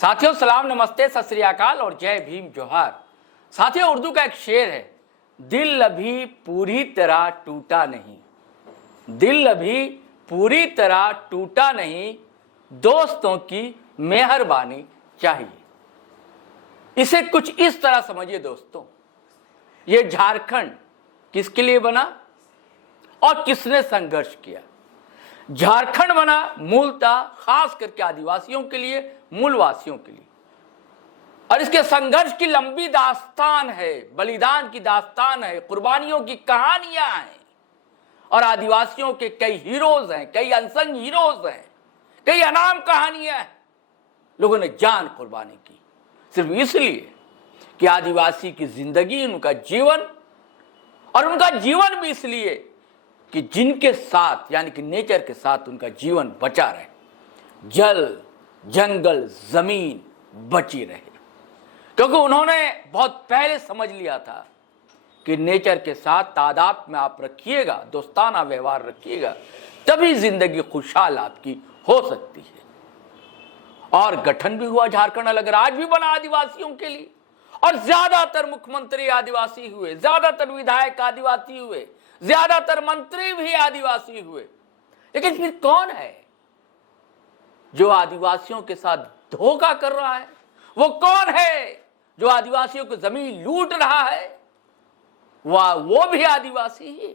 साथियों सलाम, नमस्ते, सत श्री अकाल और जय भीम जोहार। साथियों, उर्दू का एक शेर है, दिल अभी पूरी तरह टूटा नहीं, दिल अभी पूरी तरह टूटा नहीं, दोस्तों की मेहरबानी चाहिए। इसे कुछ इस तरह समझिए दोस्तों, ये झारखंड किसके लिए बना और किसने संघर्ष किया। झारखंड बना मूलतः खास करके आदिवासियों के लिए, मूलवासियों के लिए, और इसके संघर्ष की लंबी दास्तान है, बलिदान की दास्तान है, कुर्बानियों की कहानियां हैं और आदिवासियों के कई हीरोज हैं, कई अनसंग हीरोज हैं, कई अनाम कहानियां हैं। लोगों ने जान कुर्बानी की सिर्फ इसलिए कि आदिवासी की जिंदगी, उनका जीवन, और उनका जीवन भी इसलिए कि जिनके साथ यानी कि नेचर के साथ उनका जीवन बचा रहे, जल, जंगल, जमीन बची रहे, क्योंकि उन्होंने बहुत पहले समझ लिया था कि नेचर के साथ तादाद में आप रखिएगा, दोस्ताना व्यवहार रखिएगा, तभी जिंदगी खुशहाल आपकी हो सकती है। और गठन भी हुआ झारखंड अलग राज्य भी बना आदिवासियों के लिए, और ज्यादातर मुख्यमंत्री आदिवासी हुए, ज्यादातर विधायक आदिवासी हुए, ज्यादातर मंत्री भी आदिवासी हुए। लेकिन फिर कौन है जो आदिवासियों के साथ धोखा कर रहा है? वो कौन है जो आदिवासियों की जमीन लूट रहा है? वो भी आदिवासी ही।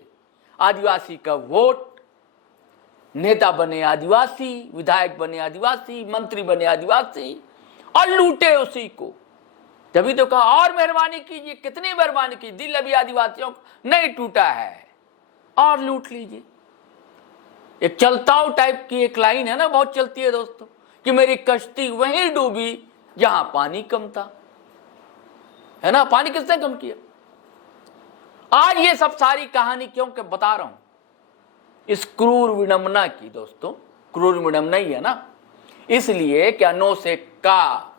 आदिवासी का वोट, नेता बने आदिवासी, विधायक बने आदिवासी, मंत्री बने आदिवासी और लूटे उसी को। तभी तो कहा और मेहरबानी कीजिए, कितनी मेहरबानी कीजिए, दिल अभी आदिवासियों को नहीं टूटा है और लूट लीजिए। एक चलताऊ टाइप की एक लाइन है ना, बहुत चलती है दोस्तों, कि मेरी कश्ती वहीं डूबी जहां पानी कम था, है ना। पानी किसने कम किया? आज ये सब सारी कहानी क्यों के बता रहा हूं, इस क्रूर विडंबना की दोस्तों, क्रूर विडंबना ही है ना, इसलिए कि अनोसेका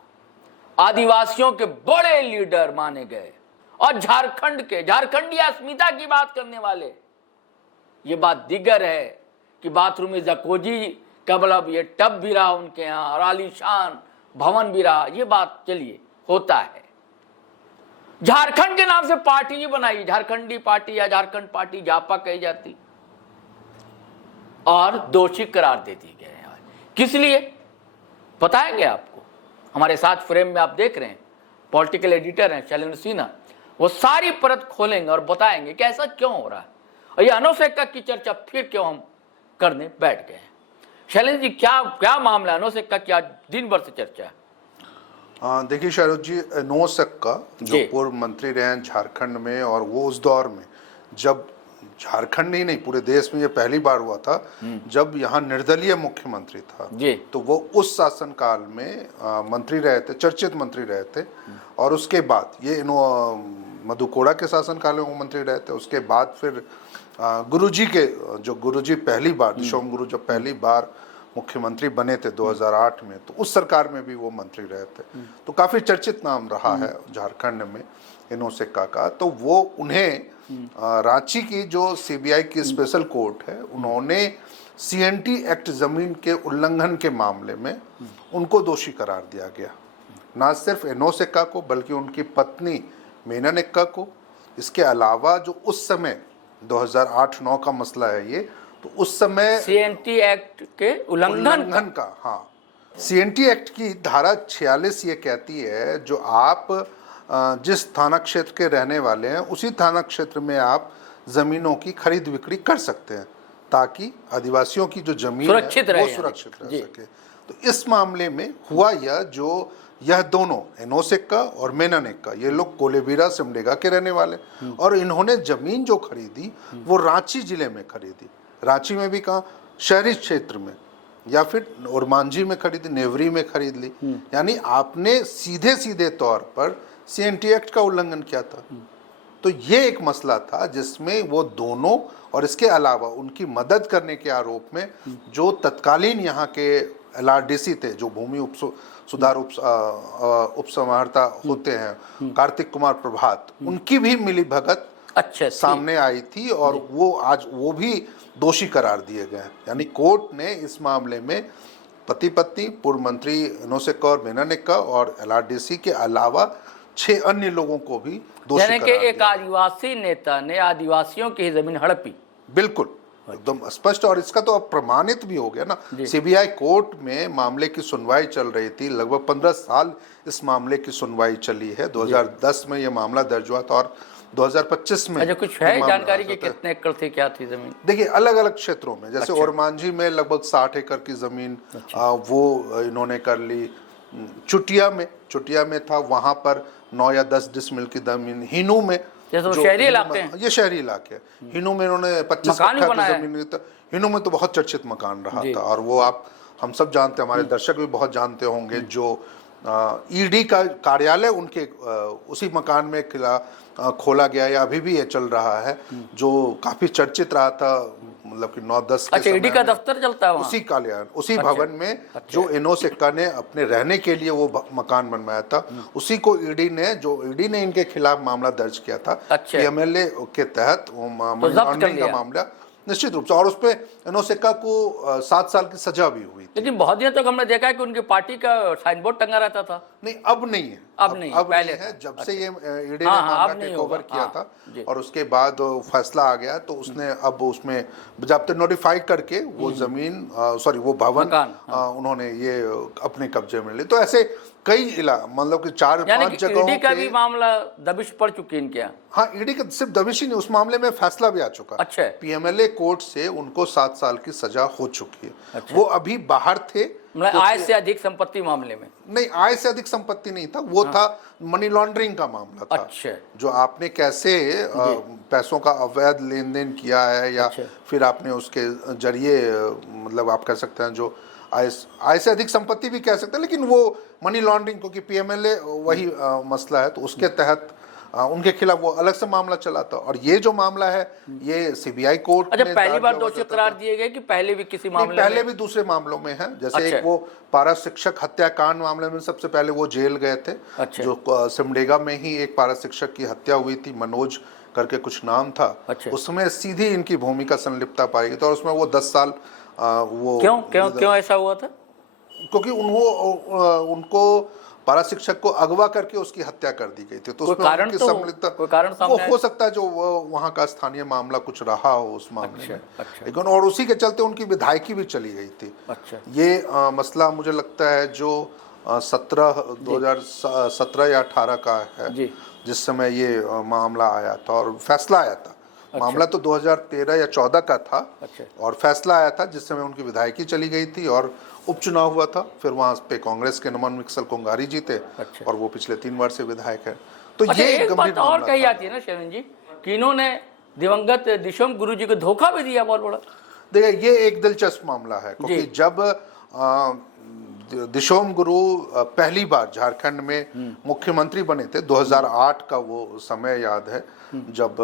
आदिवासियों के बड़े लीडर माने गए और झारखंड के झारखंडी अस्मिता की बात करने वाले। ये बात दिगर है कि बाथरूम में जकोजी का मतलब ये टब भी रहा उनके यहाँ और आलीशान भवन भी रहा, ये बात चलिए होता है। झारखंड के नाम से पार्टी नहीं बनाई, झारखंडी पार्टी या झारखंड पार्टी झापा कही जाती, और दोषी करार दे दिए गए। किस लिए बताएंगे आपको, हमारे साथ फ्रेम में आप देख रहे हैं, पॉलिटिकल एडिटर हैं शैलेंद्र सिन्हा, वो सारी परत खोलेंगे और बताएंगे कि ऐसा क्यों हो रहा है और ये अनोसेका की चर्चा फिर क्यों हम करने बैठ गए हैं। शैलेंद्र जी, क्या मामला है अनोसेका की? आज दिन भर से चर्चा है। देखिए शाहरुख जी, अनोसेका जो पूर्व मंत्री रहे हैं झारखंड में, और वो उस दौर में जब झारखंड ही नहीं पूरे देश में ये पहली बार हुआ था जब यहाँ निर्दलीय मुख्यमंत्री था, तो वो उस शासन काल में मंत्री रहे थे, चर्चित मंत्री रहे थे। और उसके बाद ये मधु कोड़ा के शासन काल में वो मंत्री रहे थे। उसके बाद फिर गुरुजी के जो गुरुजी पहली बार, दिशोम गुरु जब पहली बार मुख्यमंत्री बने थे 2008 में, तो उस सरकार में भी वो मंत्री रहे थे। तो काफी चर्चित नाम रहा है झारखंड में अनोसेका का। तो वो उन्हें रांची की जो सीबीआई की स्पेशल कोर्ट है, उन्होंने सीएनटी एक्ट जमीन के उल्लंघन के मामले में उनको दोषी करार दिया गया। ना सिर्फ अनोसेका को बल्कि उनकी पत्नी मेनन एक्का को। इसके अलावा जो उस समय 2008-9 का मसला है ये, तो उस समय सीएनटी एक्ट के उल्लंघन का, हाँ, सीएनटी एक्ट की धारा 46 ये कहती है जो आप जिस थाना क्षेत्र के रहने वाले हैं उसी थाना क्षेत्र में आप जमीनों की खरीद बिक्री कर सकते हैं, ताकि आदिवासियों की जो जमीन सुरक्षित है वो सुरक्षित रह सके। तो इस मामले में हुआ यह दोनों अनोसेका और मेनन एक्का, ये लोग कोलेबिरा सिमडेगा के रहने वाले, और इन्होंने जमीन जो खरीदी वो रांची जिले में खरीदी। रांची में भी कहाँ, शहरी क्षेत्र में, या फिर ओरमांझी में खरीदी, नेवरी में खरीद ली। यानी आपने सीधे सीधे तौर पर सीएनटी एक्ट का उल्लंघन किया था। तो ये एक मसला था जिसमें वो दोनों, और इसके अलावा उनकी मदद करने के आरोप में जो तत्कालीन यहाँ के एलआरडीसी थे, जो भूमि सुधार उपसमाहर्ता होते हैं, कार्तिक कुमार प्रभात, उनकी भी मिली भगत सामने आई थी, और वो आज वो भी दोषी करार दिए गए। यानी कोर्ट ने इस मामले में पति पत्नी, पूर्व मंत्री इनोसेक्का और मेनानेक्का और एलआरडीसी के अलावा 6 अन्य लोगों को भी दोषी यानी कि करार एक दिया। आदिवासी नेता ने आदिवासियों की ही जमीन हड़पी। बिल्कुल एकदम स्पष्ट, और इसका तो अब प्रमाणित भी हो गया ना। जी। सीबीआई कोर्ट में मामले की सुनवाई चल रही थी, लगभग 15 साल इस मामले की सुनवाई चली है। 2010 में यह मामला दर्ज हुआ था और 2025 में अच्छा, कुछ है जानकारी कि कितने एकड़ थी, क्या थी जमीन? देखिए अलग अलग क्षेत्रों में, जैसे ओरमांझी में लगभग 60 एकड़ की जमीन वो इन्होंने कर ली। चुटिया में था, वहां पर 9 या 10 डिसमिल की जमीन। हिनू में, जैसे वो जो शहरी हिनू इलाके में- हैं। ये शहरी इलाके हैं। हिनू में इन्होंने 25 मकान ही कट्ठा बनाया की जमीन ली। हिनू में तो बहुत चर्चित मकान रहा जी। था, और वो हम सब जानते हैं, हमारे दर्शक भी बहुत जानते होंगे, जो ईडी का कार्यालय उनके उसी मकान में खोला गया, या अभी भी ये चल रहा है, जो काफी चर्चित रहा था, मतलब कि 9-10 के अच्छा, ईडी समय का में। दफ्तर चलता है वहाँ? उसी कार्यालय, उसी भवन में जो इनोसेक्का ने अपने रहने के लिए वो मकान बनवाया था, उसी को ईडी ने इनके खिलाफ मामला दर्ज किया था। अच्छा। पीएमएलए के तहत मनी जब्त कर लॉन्ड्रिंग का लिया। मामला, निश्चित रूप से, और उस पे इनोसेक्का को 7 साल की सजा भी हुई थी। लेकिन बहुत दिनों तक हमने देखा है कि उनकी पार्टी का साइन बोर्ड टंगा रहता था। नहीं, अब नहीं है। अब नहीं, पहले है। था। जब से ये ईडी ने हाँ, मामला अब नहीं टेक ओवर होगा। किया हाँ, था, जी। और उसके बाद फैसला आ गया, तो उसने अब उसमें जब्त नोटिफाई करके वो जमीन, सॉरी वो भवन, मकान, उन्होंने ये अपने कब्जे में ले। तो ऐसे कई मतलब कि 4-5 यानी कि जगहों ईडी का भी के। मामला दबिश पड़ चुकी है इनके यहाँ। हाँ, ईडी का सिर्फ दबिश ही नहीं, उस मामले में फैसला भी आ चुका। अच्छा। पीएमएलए कोर्ट से उनको 7 साल की सजा हो चुकी है। अच्छा। वो अभी बाहर थे। मतलब आय से अधिक संपत्ति मामले में? नहीं, आय से अधिक संपत्ति नहीं था, वो था मनी लॉन्ड्रिंग का मामला था। अच्छा। जो आपने कैसे पैसों का अवैध लेन देन किया है, या अच्छा। फिर आपने उसके जरिए, मतलब आप कह सकते हैं जो आय से अधिक संपत्ति भी कह सकते हैं, लेकिन वो मनी लॉन्ड्रिंग, क्योंकि पीएमएलए वही मसला है, तो उसके तहत उनके खिलाफ वो अलग से मामला चला था। और ये जो मामला है, ये सीबीआई कोर्ट अच्छा, में पहली बार दर्ज दोषी करार दिए गए कि पहले भी किसी नहीं, मामले पहले में? भी दूसरे मामलों में है। जैसे अच्छा। एक वो पारा शिक्षक हत्याकांड मामले में सबसे पहले वो जेल गए थे। अच्छा। जो सिमडेगा में ही एक पारा शिक्षक की हत्या हुई थी, मनोज करके कुछ नाम था। अच्छा। उसमें सीधी इनकी भूमिका संलिप्तता पाई गई थी, और उसमें वो 10 साल वो क्यों ऐसा हुआ था? क्योंकि उनको पारा शिक्षक को अगवा करके उसकी हत्या कर दी गई थी। तो उसमें कारण उनकी तो- सम्मिलितता, कोई कारण वो सामने हो सकता है जो वहाँ का स्थानीय मामला कुछ रहा हो उस मामले में। अच्छा। लेकिन और उसी के चलते उनकी विधायकी भी चली गई थी। अच्छा। ये मसला मुझे लगता है जो 2017 या 18 का है, जी। जिस समय ये मामला आया था और फैसला आया था। मामला तो 2013 या 14 का था। अच्छा। और फैसला आया था जिस समय उनकी विधायकी चली गई थी, और उपचुनाव हुआ था। फिर वहाँ पे कांग्रेस के नमन मिक्सल कोंगारी जीते। अच्छा। और वो पिछले 3 वर्ष से विधायक है। तो अच्छा, ये एक गंभीर बात और मामला कही था। जाती है ना शेरन जी, कि इन्होंने दिवंगत दिशोम गुरु जी को धोखा भी दिया बहुत बड़ा। देखिए, ये एक दिलचस्प मामला है, क्योंकि जब दिशोम गुरु पहली बार झारखंड में मुख्यमंत्री बने थे, 2008 का वो समय याद है, जब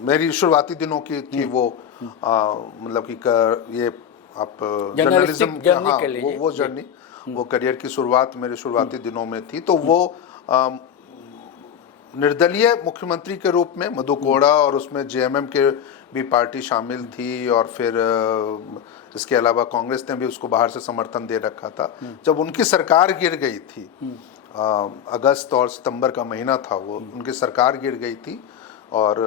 मेरी शुरुआती दिनों की थी वो, मतलब कि ये आप जर्नलिज्म जर्नी हाँ, के लिए वो जर्नी, वो करियर की शुरुआत मेरे शुरुआती दिनों में थी। तो वो निर्दलीय मुख्यमंत्री के रूप में मधु कोड़ा, और उसमें जेएमएम के भी पार्टी शामिल थी, और फिर इसके अलावा कांग्रेस ने भी उसको बाहर से समर्थन दे रखा था। जब उनकी सरकार गिर गई थी, अगस्त और सितंबर का महीना था वो, उनकी सरकार गिर गई थी, और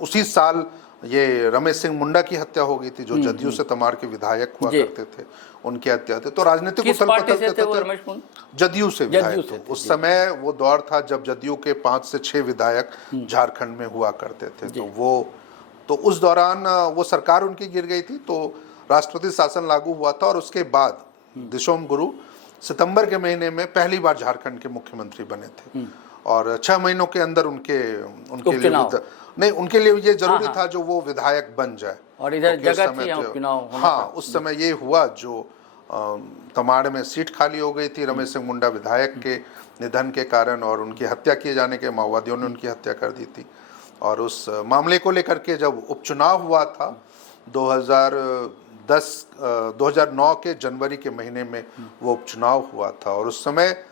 उसी साल ये रमेश सिंह मुंडा की हत्या हो गई थी, जो जदयू से तमाड़ के विधायक हुआ करते थे, उनकी हत्या थी। तो राजनीतिक किस पार्टी से थे वो रमेश मुंडा? जदयू से विधायक थे। उस समय वो दौर था जब जदयू के 5 से 6 विधायक झारखंड में हुआ करते थे। तो उस दौरान वो सरकार उनकी गिर गई थी, तो राष्ट्रपति शासन लागू हुआ था, और उसके बाद दिशोम गुरु सितंबर के महीने में पहली बार झारखंड के मुख्यमंत्री बने थे। और 6 महीनों के अंदर उनके लिए उनके लिए ये जरूरी था जो वो विधायक बन जाए। और इधर जगह थी उपचुनाव। हाँ, उस समय ये हुआ जो तमाड़ में सीट खाली हो गई थी रमेश सिंह मुंडा विधायक के निधन के कारण, और उनकी हत्या किए जाने के, माओवादियों ने उनकी हत्या कर दी थी। और उस मामले को लेकर के जब उपचुनाव हुआ था 2009 के जनवरी के महीने में वो उपचुनाव हुआ था, और उस समय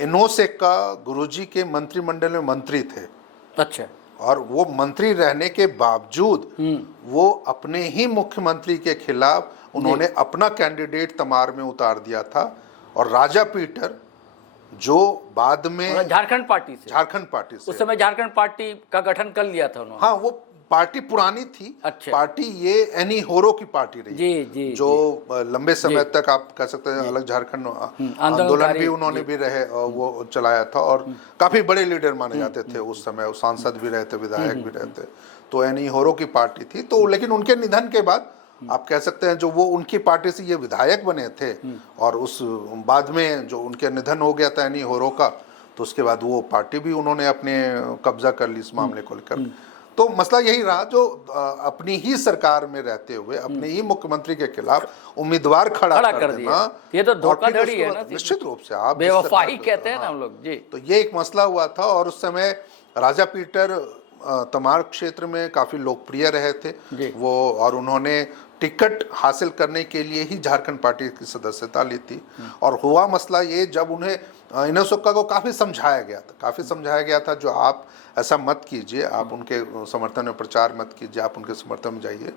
इनोसेक्का गुरुजी के मंत्रिमंडल में मंत्री थे। अच्छा। और वो मंत्री रहने के बावजूद वो अपने ही मुख्यमंत्री के खिलाफ उन्होंने अपना कैंडिडेट तमार में उतार दिया था। और राजा पीटर जो बाद में झारखंड पार्टी से उस समय झारखंड पार्टी का गठन कर लिया था उन्होंने। हाँ, वो पार्टी पुरानी थी। अच्छा। पार्टी ये एनी होरो की पार्टी रही जी, जो लंबे समय तक आप कह सकते हैं अलग झारखंड आंदोलन भी उन्होंने भी रहे वो चलाया था और काफी बड़े लीडर माने जाते थे उस समय। सांसद भी रहे थे, विधायक भी रहे थे, तो एनी होरो की पार्टी थी। तो लेकिन उनके निधन के बाद आप कह सकते हैं जो वो उनकी पार्टी से ये विधायक बने थे और उस बाद में जो उनके निधन हो गया था एनी होरो का, तो उसके बाद वो पार्टी भी उन्होंने अपने कब्जा कर ली इस मामले को लेकर। तो मसला यही रहा जो अपनी ही सरकार में रहते हुए अपने ही मुख्यमंत्री के खिलाफ उम्मीदवार खड़ा कर देना, ये तो धोखाधड़ी है ना। निश्चित रूप से आप बेवफाई कहते हैं ना हम लोग जी। तो ये एक मसला हुआ था और उस समय राजा पीटर तमार क्षेत्र में काफी लोकप्रिय रहे थे वो, और उन्होंने टिकट हासिल करने के लिए ही झारखंड पार्टी की सदस्यता ली थी। और हुआ मसला ये, जब उन्हें इनोसक्का को काफ़ी समझाया गया था जो आप ऐसा मत कीजिए, आप उनके समर्थन में प्रचार मत कीजिए, आप उनके समर्थन में जाइए।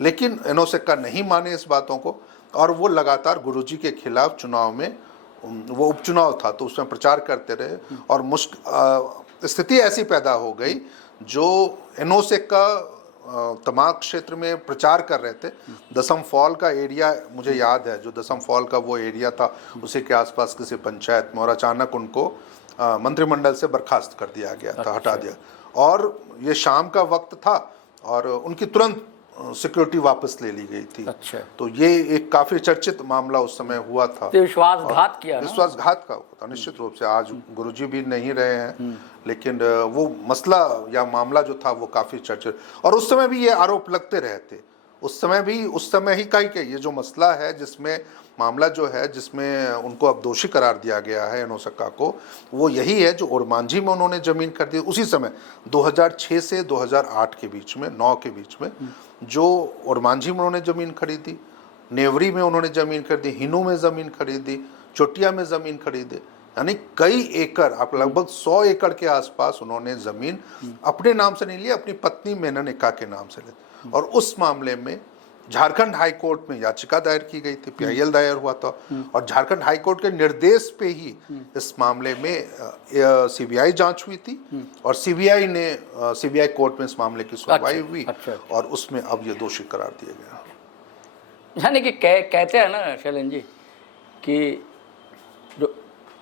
लेकिन इनोसक्का नहीं माने इस बातों को और वो लगातार गुरुजी के खिलाफ चुनाव में, वो उपचुनाव था तो उसमें प्रचार करते रहे। और स्थिति ऐसी पैदा हो गई जो इनोसक्का तमाम क्षेत्र में प्रचार कर रहे थे। दसम फॉल का एरिया मुझे याद है, जो दसम फॉल का वो एरिया था उसी के आसपास किसी पंचायत में, और अचानक उनको मंत्रिमंडल से बर्खास्त कर दिया गया था, हटा दिया। और ये शाम का वक्त था और उनकी तुरंत सिक्योरिटी वापस ले ली गई थी। अच्छा। तो ये एक काफी चर्चित मामला उस समय हुआ था। तो विश्वासघात किया, विश्वासघात का हुआ था निश्चित रूप से। आज गुरुजी भी नहीं रहे हैं, लेकिन वो मसला या मामला जो था वो काफी चर्चित, और उस समय भी ये आरोप लगते रहे थे। उस समय ही का ये जो मसला है जिसमें मामला जो है जिसमें उनको अब दोषी करार दिया गया है इनोसक्का को, वो यही है जो ओरमांझी में उन्होंने जमीन खरीदी उसी समय 2006 से 2008 के बीच में, 9 के बीच में, जो ओरमांझी में उन्होंने जमीन खरीदी, नेवरी में उन्होंने जमीन खरीदी, हिनू में जमीन खरीदी, चोटिया में जमीन खरीदी, यानी कई एकड़, आप लगभग 100 एकड़ के आसपास उन्होंने जमीन अपने नाम से नहीं ली, अपनी पत्नी मेनन एक्का के नाम से ली। और उस मामले में झारखंड हाई कोर्ट में याचिका दायर की गई थी, PIL दायर हुआ था, और झारखंड हाई कोर्ट के निर्देश पे ही इस मामले में CBI जांच हुई थी और CBI कोर्ट में इस मामले की सुनवाई हुई। अच्छा। और उसमें अब ये दोषी करार दिया गया। यानी कि कहते हैं ना शैलेंद्र जी कि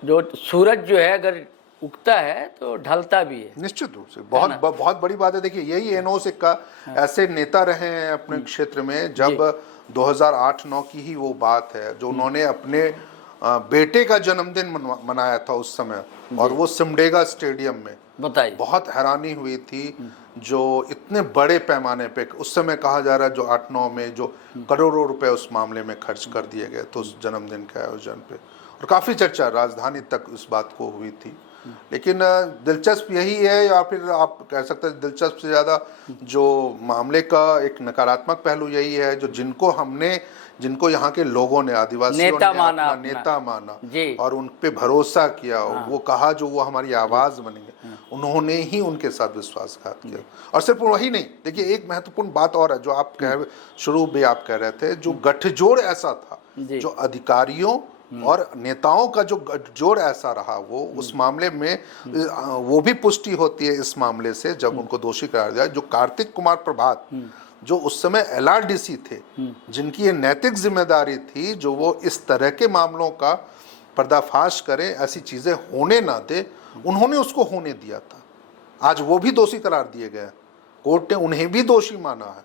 जो सूरज जो है अगर उगता है तो ढलता भी है। निश्चित रूप से बहुत बड़ी बात है। देखिए, यही इनोसक्का ऐसे नेता रहे हैं अपने क्षेत्र में, जब 2008-9 की ही वो बात है जो उन्होंने अपने बेटे का जन्मदिन मनाया था उस समय, और वो सिमडेगा स्टेडियम में। बताइए, बहुत हैरानी हुई थी जो इतने बड़े पैमाने पे, उस समय कहा जा रहा है जो 8-9 में जो करोड़ों रुपए उस मामले में खर्च कर दिए गए तो उस जन्मदिन के आयोजन पे, और काफी चर्चा राजधानी तक इस बात को हुई थी। लेकिन दिलचस्प यही है, या फिर आप कह सकते हैं दिलचस्प से ज़्यादा जो मामले का एक नकारात्मक पहलू यही है, जो जिनको यहाँ के लोगों ने, आदिवासियों ने अपना नेता माना और उन पे भरोसा किया, वो कहा जो वो हमारी आवाज़ बनेंगे, उन्होंने ही उनके साथ विश्वासघात किया। और सिर्फ वही नहीं, देखिए एक महत्वपूर्ण बात और है जो आप शुरू में आप कह रहे थे, जो गठजोड़ ऐसा था, जो अधिकारियों और नेताओं का जो जोड़ ऐसा रहा, वो उस मामले में वो भी पुष्टि होती है इस मामले से जब उनको दोषी करार दिया। जो कार्तिक कुमार प्रभात, जो उस समय LRDC थे, जिनकी ये नैतिक जिम्मेदारी थी जो वो इस तरह के मामलों का पर्दाफाश करें, ऐसी चीजें होने ना दे, उन्होंने उसको होने दिया था। आज वो भी दोषी करार दिए गए, कोर्ट ने उन्हें भी दोषी माना है।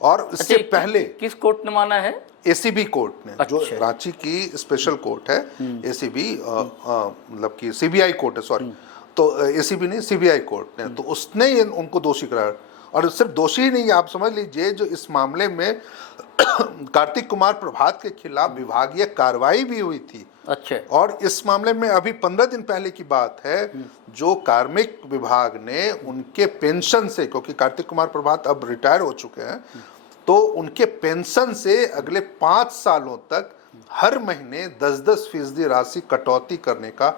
और इससे पहले किस कोर्ट ने माना है? ACB कोर्ट ने। अच्छा। जो रांची की स्पेशल कोर्ट है ACB, मतलब कि CBI कोर्ट है, सॉरी, तो ACB नहीं, CBI कोर्ट ने, तो उसने उनको दोषी करार, और सिर्फ दोषी ही नहीं, आप समझ लीजिए जो इस मामले में कार्तिक कुमार प्रभात के खिलाफ विभागीय कार्रवाई भी हुई थी। अच्छा। और इस मामले में अभी 15 दिन पहले की बात है, जो कार्मिक विभाग ने उनके पेंशन से, क्योंकि कार्तिक कुमार प्रभात अब रिटायर हो चुके हैं, तो उनके पेंशन से अगले 5 सालों तक हर महीने 10-10% राशि कटौती करने का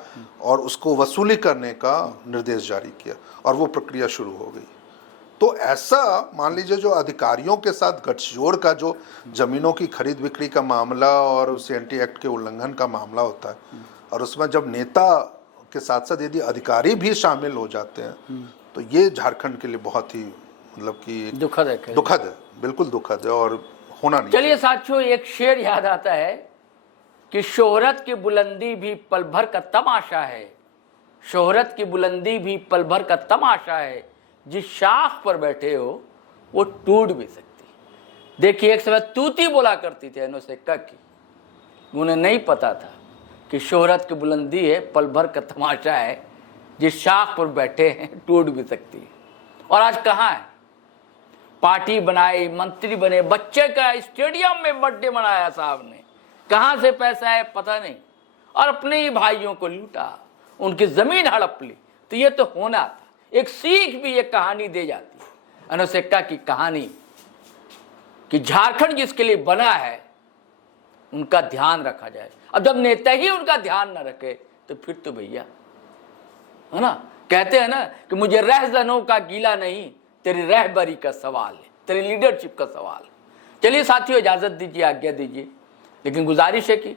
और उसको वसूली करने का निर्देश जारी किया और वो प्रक्रिया शुरू हो गई। तो ऐसा मान लीजिए जो अधिकारियों के साथ गठजोड़ का जो जमीनों की खरीद बिक्री का मामला और उस एंटी एक्ट के उल्लंघन का मामला होता है और उसमें जब नेता के साथ साथ यदि अधिकारी भी शामिल हो जाते हैं तो ये झारखंड के लिए बहुत ही मतलब कि दुखद है। बिल्कुल दुखद है और होना नहीं। चलिए साथियों, एक शेर याद आता है कि शोहरत की बुलंदी भी पल भर का तमाशा है, शोहरत की बुलंदी भी पल भर का तमाशा है, जिस शाख पर बैठे हो वो टूट भी सकती। देखिए, एक समय तूती बोला करती थी एनोसेक्का की, उन्हें नहीं पता था कि शोहरत की बुलंदी है, पल भर का तमाशा है, जिस शाख पर बैठे हैं टूट भी सकती है। और आज कहाँ है? पार्टी बनाई, मंत्री बने, बच्चे का स्टेडियम में बर्थडे मनाया साहब ने, कहाँ से पैसा है पता नहीं, और अपने ही भाइयों को लूटा, उनकी जमीन हड़प ली। तो ये तो होना था। एक सीख भी ये कहानी दे जाती है, एनोसेक्का की कहानी, कि झारखंड जिसके लिए बना है उनका ध्यान रखा जाए। अब जब नेता ही उनका ध्यान न रखे तो फिर तो भैया, है ना, कहते हैं ना कि मुझे रहजनों का गीला नहीं, तेरी रहबरी का सवाल है, तेरी लीडरशिप का सवाल है। चलिए साथियों, इजाजत दीजिए, आज्ञा दीजिए, लेकिन गुजारिश है कि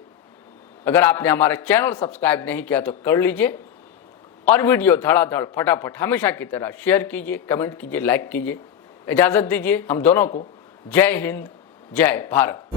अगर आपने हमारा चैनल सब्सक्राइब नहीं किया तो कर लीजिए और वीडियो धड़ाधड़ फटाफट हमेशा की तरह शेयर कीजिए, कमेंट कीजिए, लाइक कीजिए। इजाजत दीजिए हम दोनों को। जय हिंद, जय भारत।